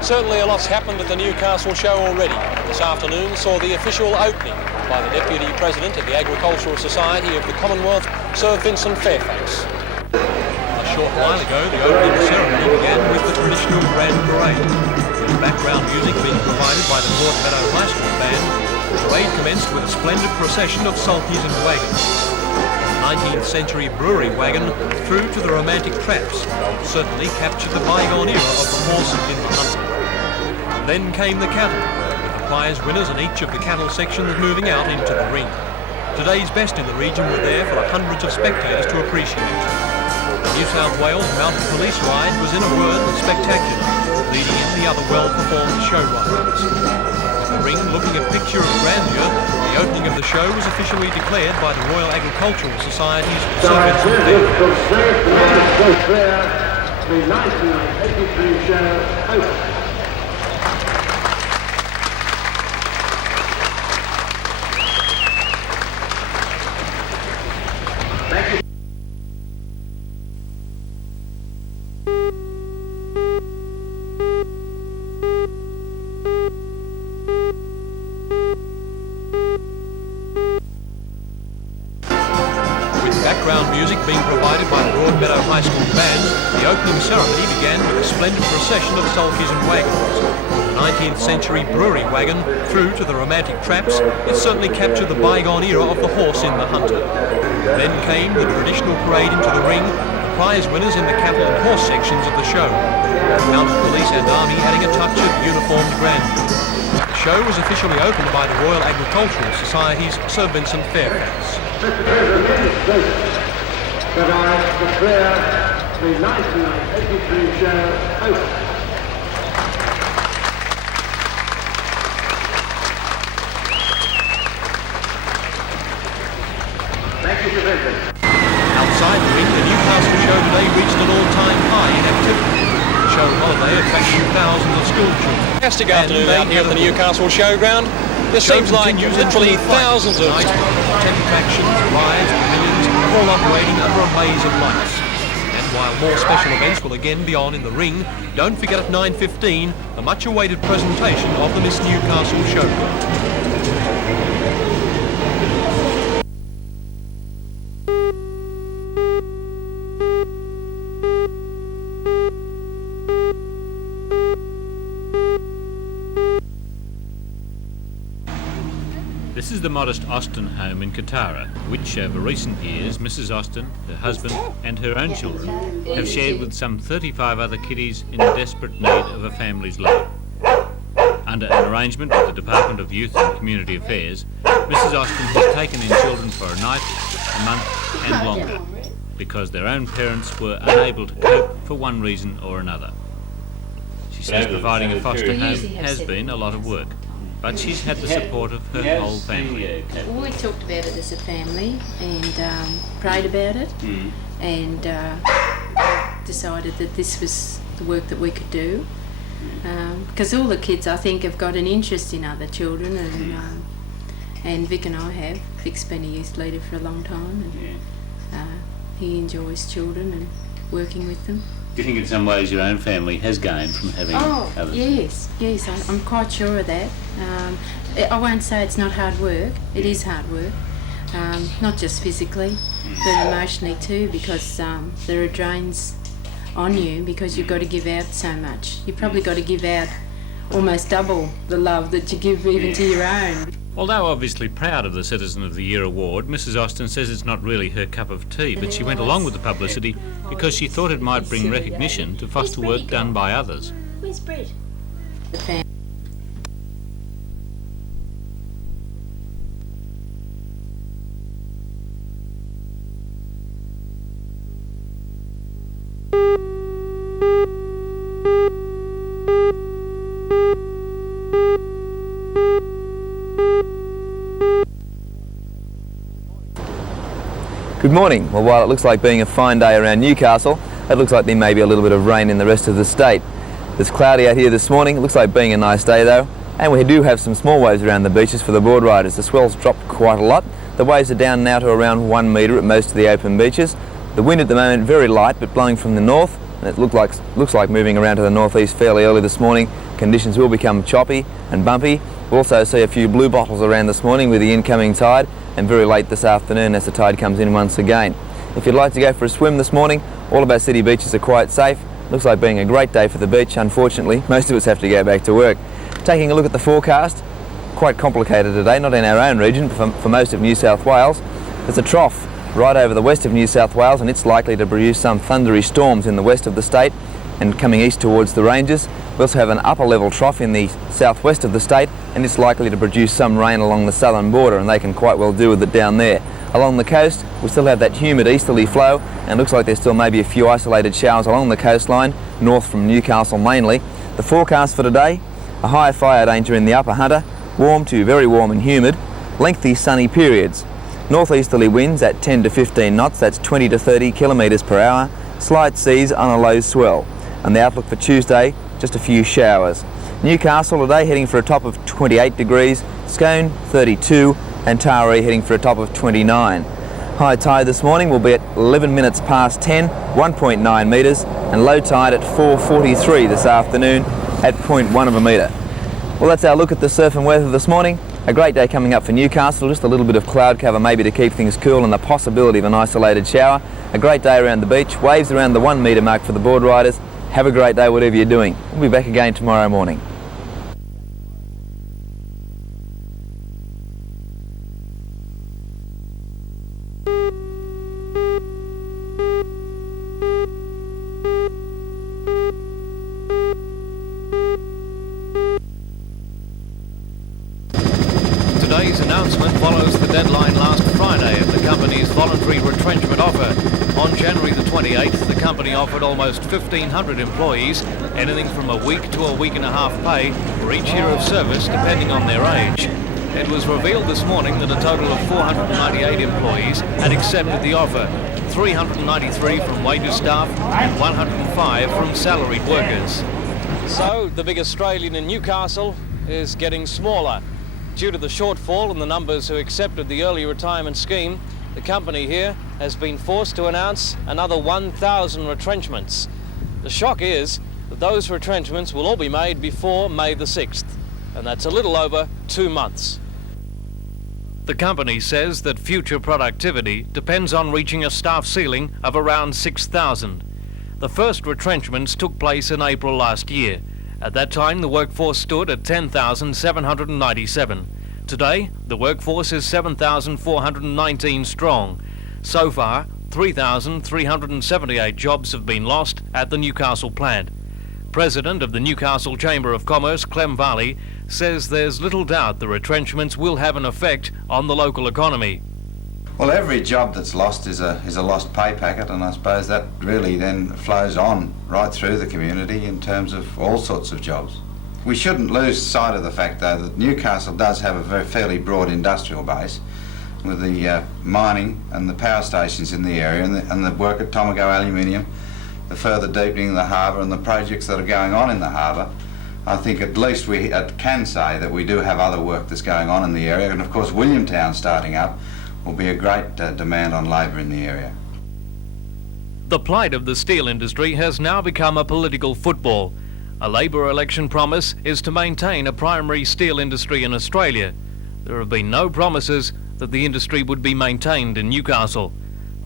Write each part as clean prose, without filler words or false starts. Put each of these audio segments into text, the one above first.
Certainly a lot's happened at the Newcastle show already. This afternoon saw the official opening by the Deputy President of the Agricultural Society of the Commonwealth, Sir Vincent Fairfax. A short while ago, the opening ceremony began with the traditional Grand Parade. With background music being provided by the Broadmeadow High School band, the parade commenced with a splendid procession of sulkies and wagons. The 19th century brewery wagon through to the romantic traps certainly captured the bygone era of the horse in the hunt. Then came the cattle, with the prize winners in each of the cattle sections moving out into the ring. Today's best in the region were there for the hundreds of spectators to appreciate. The New South Wales Mounted Police ride was in a word spectacular, leading in the other well-performed show riders. With the ring looking a picture of grandeur, the opening of the show was officially declared by the Royal Agricultural Society's Sir Vincent Fairfax. The 1983 show open. Background music being provided by the Broadmeadow High School band, the opening ceremony began with a splendid procession of sulkies and wagons. With the 19th century brewery wagon through to the romantic traps, it certainly captured the bygone era of the horse in the hunter. Then came the traditional parade into the ring, the prize winners in the cattle and horse sections of the show. Mounted Police and Army adding a touch of uniformed grandeur. The show was officially opened by the Royal Agricultural Society's Sir Vincent Fairfax. Mr. President, that I declare the 1983 show open. Thank you, Mr. President. Outside the ring, the Newcastle show today reached an all-time high in activity. The show holiday attracting thousands of school children. Fantastic afternoon out here at the Newcastle Showground. There seems like literally thousands of 10 attractions, rides, pavilions, all operating under a maze of lights. And while more special events will again be on in the ring, don't forget at 9:15 the much-awaited presentation of the Miss Newcastle Showground. This is the modest Austin home in Katara, which over recent years Mrs. Austin, her husband and her own children have shared with some 35 other kiddies in desperate need of a family's love. Under an arrangement with the Department of Youth and Community Affairs, Mrs. Austin has taken in children for a night, a month and longer, because their own parents were unable to cope for one reason or another. She says providing a foster home has been a lot of work, but she's had the support of her whole family. We talked about it as a family and prayed about it and decided that this was the work that we could do. Because all the kids, I think, have got an interest in other children, and Vic and I have. Vic's been a youth leader for a long time, and he enjoys children and working with them. Do you think in some ways your own family has gained from having others? Yes, I'm quite sure of that. I won't say it's not hard work. It is hard work, not just physically, but emotionally too, because there are drains on you because you've got to give out so much. You've probably got to give out almost double the love that you give even to your own. Although obviously proud of the Citizen of the Year award, Mrs. Austin says it's not really her cup of tea, but she went along with the publicity because she thought it might bring recognition to foster work done by others. Where's Brett? The family. Good morning. Well, while it looks like being a fine day around Newcastle, it looks like there may be a little bit of rain in the rest of the state. It's cloudy out here this morning. It looks like being a nice day though, and we do have some small waves around the beaches for the board riders. The swell's dropped quite a lot. The waves are down now to around 1 metre at most of the open beaches. The wind at the moment very light but blowing from the north, and it looks like moving around to the northeast fairly early this morning. Conditions will become choppy and bumpy. We'll also see a few blue bottles around this morning with the incoming tide, and very late this afternoon as the tide comes in once again. If you'd like to go for a swim this morning, all of our city beaches are quite safe. Looks like being a great day for the beach. Unfortunately, most of us have to go back to work. Taking a look at the forecast, quite complicated today, not in our own region, but for most of New South Wales. There's a trough right over the west of New South Wales, and it's likely to produce some thundery storms in the west of the state and coming east towards the ranges. We also have an upper level trough in the southwest of the state, and it's likely to produce some rain along the southern border, and they can quite well do with it down there. Along the coast, we still have that humid easterly flow, and it looks like there's still maybe a few isolated showers along the coastline, north from Newcastle mainly. The forecast for today, a high fire danger in the upper Hunter, warm to very warm and humid, lengthy sunny periods. Northeasterly winds at 10 to 15 knots, that's 20 to 30 kilometres per hour, slight seas on a low swell. And the outlook for Tuesday, just a few showers. Newcastle today heading for a top of 28 degrees, Scone 32, and Taree heading for a top of 29. High tide this morning will be at 11 minutes past 10, 1.9 metres, and low tide at 4:43 this afternoon at 0.1 of a metre. Well, that's our look at the surf and weather this morning. A great day coming up for Newcastle, just a little bit of cloud cover maybe to keep things cool and the possibility of an isolated shower. A great day around the beach, waves around the 1 metre mark for the board riders. Have a great day whatever you're doing. We'll be back again tomorrow morning. Today's announcement follows the deadline last Friday of the company's voluntary retrenchment offer. On January the 28th, the company offered almost 1,500 employees anything from a week to a week and a half pay for each year of service depending on their age. It was revealed this morning that a total of 498 employees had accepted the offer, 393 from wages staff and 105 from salaried workers. So, the big Australian in Newcastle is getting smaller. Due to the shortfall in the numbers who accepted the early retirement scheme, the company here has been forced to announce another 1,000 retrenchments. The shock is that those retrenchments will all be made before May the 6th, and that's a little over 2 months. The company says that future productivity depends on reaching a staff ceiling of around 6,000. The first retrenchments took place in April last year. At that time, the workforce stood at 10,797. Today, the workforce is 7,419 strong. So far, 3,378 jobs have been lost at the Newcastle plant. President of the Newcastle Chamber of Commerce, Clem Varley, says there's little doubt the retrenchments will have an effect on the local economy. Well, every job that's lost is a lost pay packet, and I suppose that really then flows on right through the community in terms of all sorts of jobs. We shouldn't lose sight of the fact, though, that Newcastle does have a fairly broad industrial base, with the mining and the power stations in the area, and the work at Tomago Aluminium, the further deepening of the harbour, and the projects that are going on in the harbour. I think at least we can say that we do have other work that's going on in the area, and of course Williamtown starting up will be a great demand on labour in the area. The plight of the steel industry has now become a political football. A Labor election promise is to maintain a primary steel industry in Australia. There have been no promises that the industry would be maintained in Newcastle.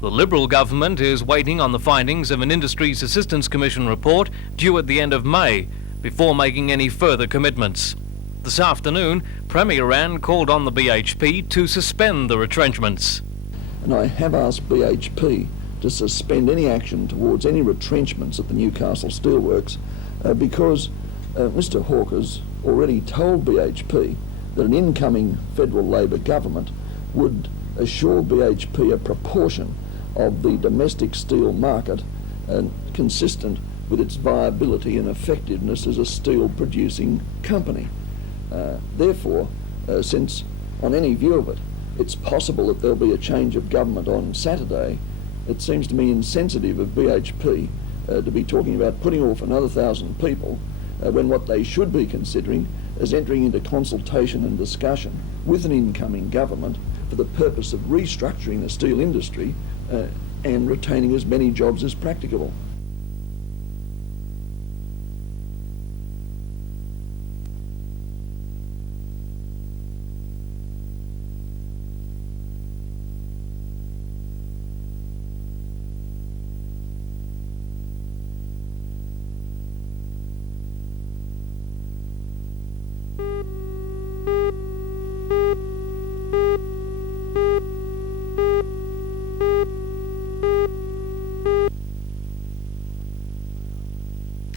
The Liberal government is waiting on the findings of an Industries Assistance Commission report due at the end of May before making any further commitments. This afternoon, Premier Rann called on the BHP to suspend the retrenchments. And I have asked BHP to suspend any action towards any retrenchments at the Newcastle Steelworks because Mr Hawker's already told BHP that an incoming federal Labor government would assure BHP a proportion of the domestic steel market consistent with its viability and effectiveness as a steel producing company. Therefore, since on any view of it, it's possible that there'll be a change of government on Saturday, it seems to me insensitive of BHP to be talking about putting off another 1,000 people when what they should be considering is entering into consultation and discussion with an incoming government for the purpose of restructuring the steel industry and retaining as many jobs as practicable.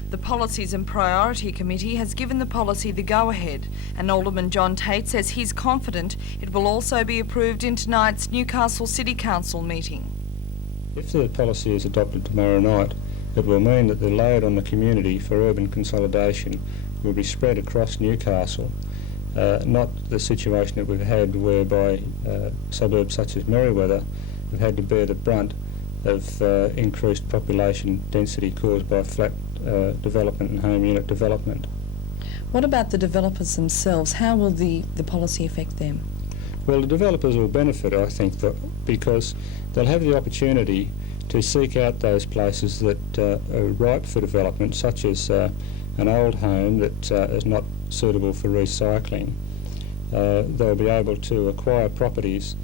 The Policies and Priority Committee has given the policy the go-ahead, and Alderman John Tate says he's confident it will also be approved in tonight's Newcastle City Council meeting. If the policy is adopted tomorrow night, it will mean that the load on the community for urban consolidation will be spread across Newcastle, not the situation that we've had whereby suburbs such as Merewether have had to bear the brunt of increased population density caused by flat development and home unit development. What about the developers themselves? How will the policy affect them? Well, the developers will benefit, I think, because they'll have the opportunity to seek out those places that are ripe for development, such as an old home that is not suitable for recycling. They'll be able to acquire properties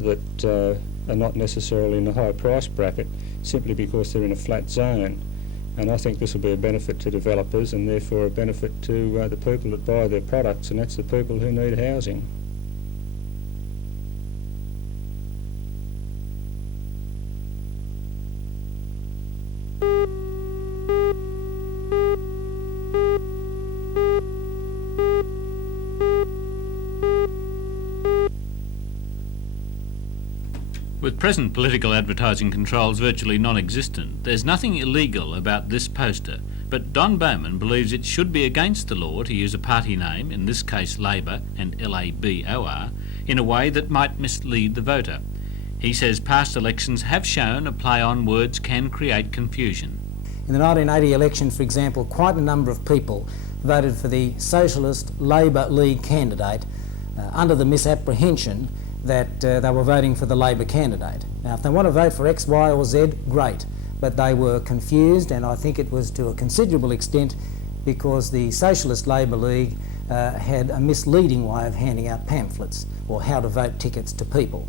that are not necessarily in the high price bracket simply because they're in a flat zone. And I think this will be a benefit to developers and therefore a benefit to the people that buy their products, and that's the people who need housing. With present political advertising controls virtually non-existent, there's nothing illegal about this poster, but Don Bowman believes it should be against the law to use a party name, in this case Labor and LABOR, in a way that might mislead the voter. He says past elections have shown a play on words can create confusion. In the 1980 election, for example, quite a number of people voted for the Socialist Labor League candidate under the misapprehension that they were voting for the Labor candidate. Now, if they want to vote for X, Y or Z, great, but they were confused, and I think it was to a considerable extent because the Socialist Labor League had a misleading way of handing out pamphlets or how to vote tickets to people.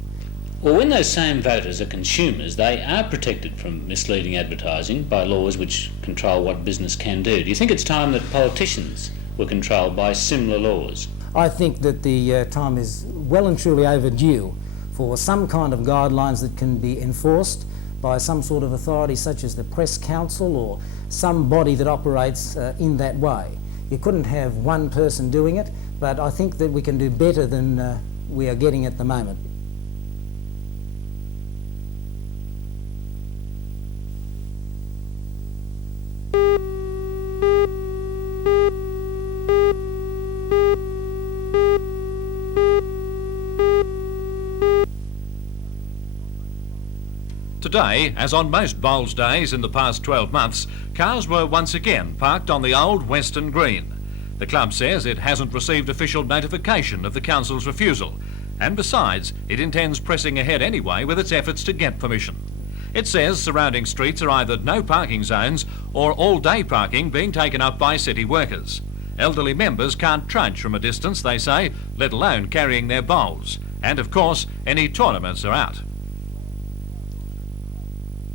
Well, when those same voters are consumers, they are protected from misleading advertising by laws which control what business can do. Do you think it's time that politicians were controlled by similar laws? I think that the time is well and truly overdue for some kind of guidelines that can be enforced by some sort of authority such as the Press Council or some body that operates in that way. You couldn't have one person doing it, but I think that we can do better than we are getting at the moment. Today, as on most bowls days in the past 12 months, cars were once again parked on the old Western Green. The club says it hasn't received official notification of the council's refusal, and besides, it intends pressing ahead anyway with its efforts to get permission. It says surrounding streets are either no parking zones or all-day parking being taken up by city workers. Elderly members can't trudge from a distance, they say, let alone carrying their bowls. And of course, any tournaments are out.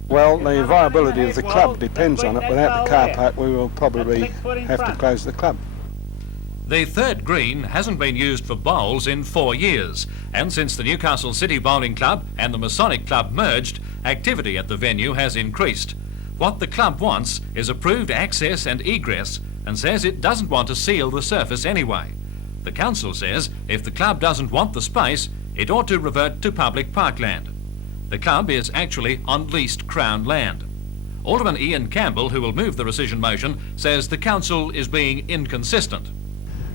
Well, the viability of the club depends on it. Without the car park, we will probably have to close the club. The third green hasn't been used for bowls in 4 years, and since the Newcastle City Bowling Club and the Masonic Club merged, activity at the venue has increased. What the club wants is approved access and egress, and says it doesn't want to seal the surface anyway. The council says if the club doesn't want the space, it ought to revert to public parkland. The club is actually on leased Crown land. Alderman Ian Campbell, who will move the rescission motion, says the council is being inconsistent.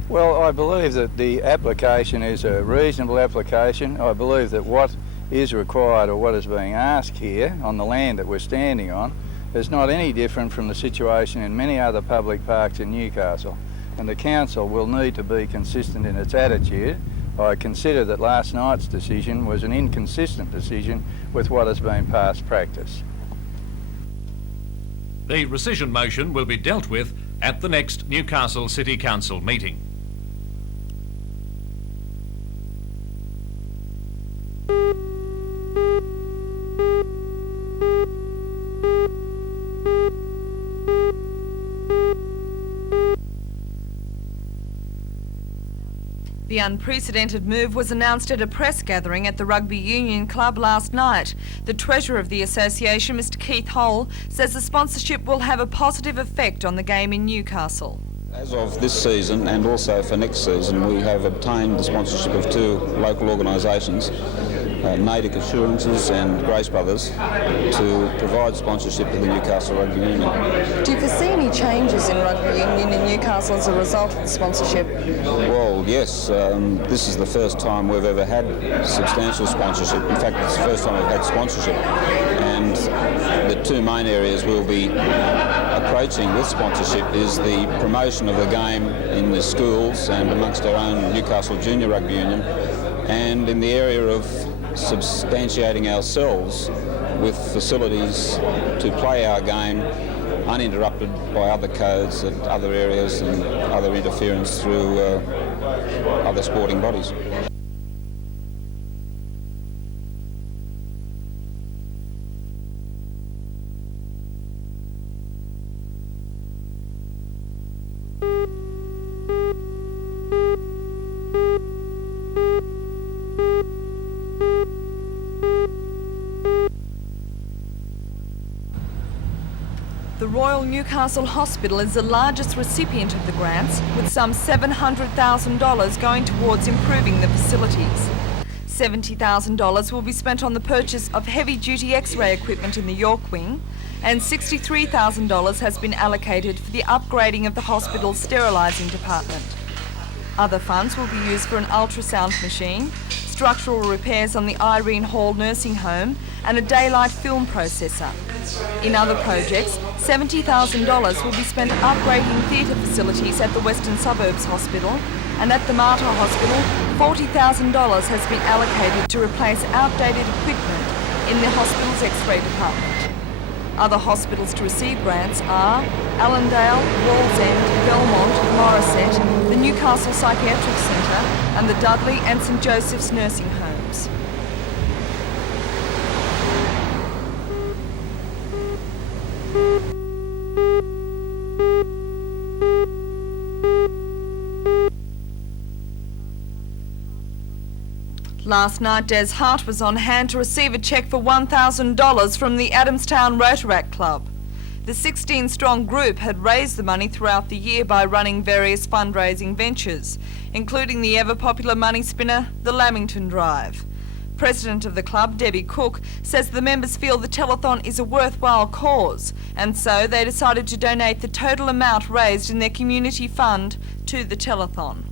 Well, I believe that the application is a reasonable application. I believe that what is required or what is being asked here on the land that we're standing on is not any different from the situation in many other public parks in Newcastle. And the council will need to be consistent in its attitude. I consider that last night's decision was an inconsistent decision with what has been past practice. The rescission motion will be dealt with at the next Newcastle City Council meeting. The unprecedented move was announced at a press gathering at the Rugby Union Club last night. The treasurer of the association, Mr Keith Hole, says the sponsorship will have a positive effect on the game in Newcastle. As of this season and also for next season, we have obtained the sponsorship of two local organisations, Natick Assurances and Grace Brothers, to provide sponsorship to the Newcastle Rugby Union. Do you foresee any changes in rugby union in Newcastle as a result of the sponsorship? Well, yes. This is the first time we've ever had substantial sponsorship. In fact, it's the first time we've had sponsorship. And the two main areas we'll be approaching with sponsorship is the promotion of the game in the schools and amongst our own Newcastle Junior Rugby Union, and in the area of substantiating ourselves with facilities to play our game uninterrupted by other codes at other areas and other interference through other sporting bodies. The Royal Newcastle Hospital is the largest recipient of the grants, with some $700,000 going towards improving the facilities. $70,000 will be spent on the purchase of heavy-duty X-ray equipment in the York Wing, and $63,000 has been allocated for the upgrading of the hospital's sterilising department. Other funds will be used for an ultrasound machine, structural repairs on the Irene Hall nursing home, and a daylight film processor. In other projects, $70,000 will be spent upgrading theatre facilities at the Western Suburbs Hospital, and at the Mater Hospital, $40,000 has been allocated to replace outdated equipment in the hospital's X-ray department. Other hospitals to receive grants are Allendale, Wallsend, Belmont, Morisset, the Newcastle Psychiatric Centre, and the Dudley and St Joseph's nursing homes. Last night, Des Hart was on hand to receive a cheque for $1,000 from the Adamstown Rotaract Club. The 16-strong group had raised the money throughout the year by running various fundraising ventures, including the ever-popular money spinner, the Lamington Drive. President of the club, Debbie Cook, says the members feel the telethon is a worthwhile cause, and so they decided to donate the total amount raised in their community fund to the telethon.